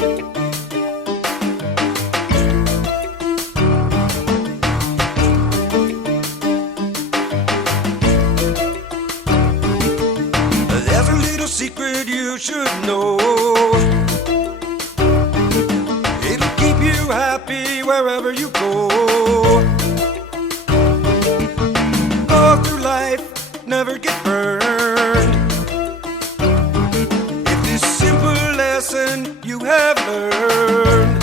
There's a little secret you should know. It'll keep you happy wherever you go. Go through life, never get burned. If this simple lesson you have learned.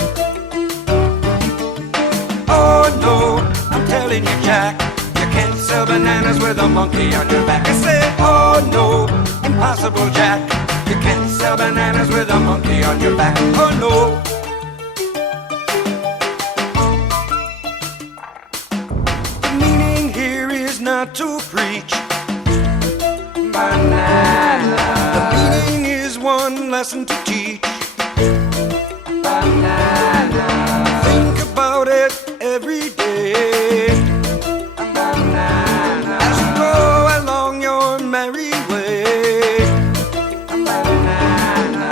Oh no, I'm telling you, Jack, you can't sell bananas with a monkey on your back. I say, oh no, impossible, Jack, you can't sell bananas with a monkey on your back. Oh no. The meaning here is not to preach banana. The meaning is one lesson to teach. Banana. Think about it every day. Banana. As you go along your merry way. Banana.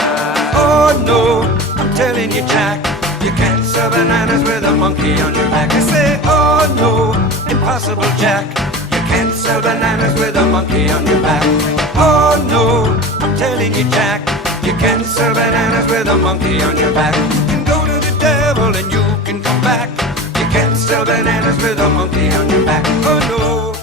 Oh no, I'm telling you, Jack, you can't sell bananas with a monkey on your back. I say, oh no, impossible, Jack, you can't sell bananas with a monkey on your back. Oh no, I'm telling you, Jack, you can't sell bananas with a monkey on your back. You can go to the devil and you can come back. You can't sell bananas with a monkey on your back. Oh no.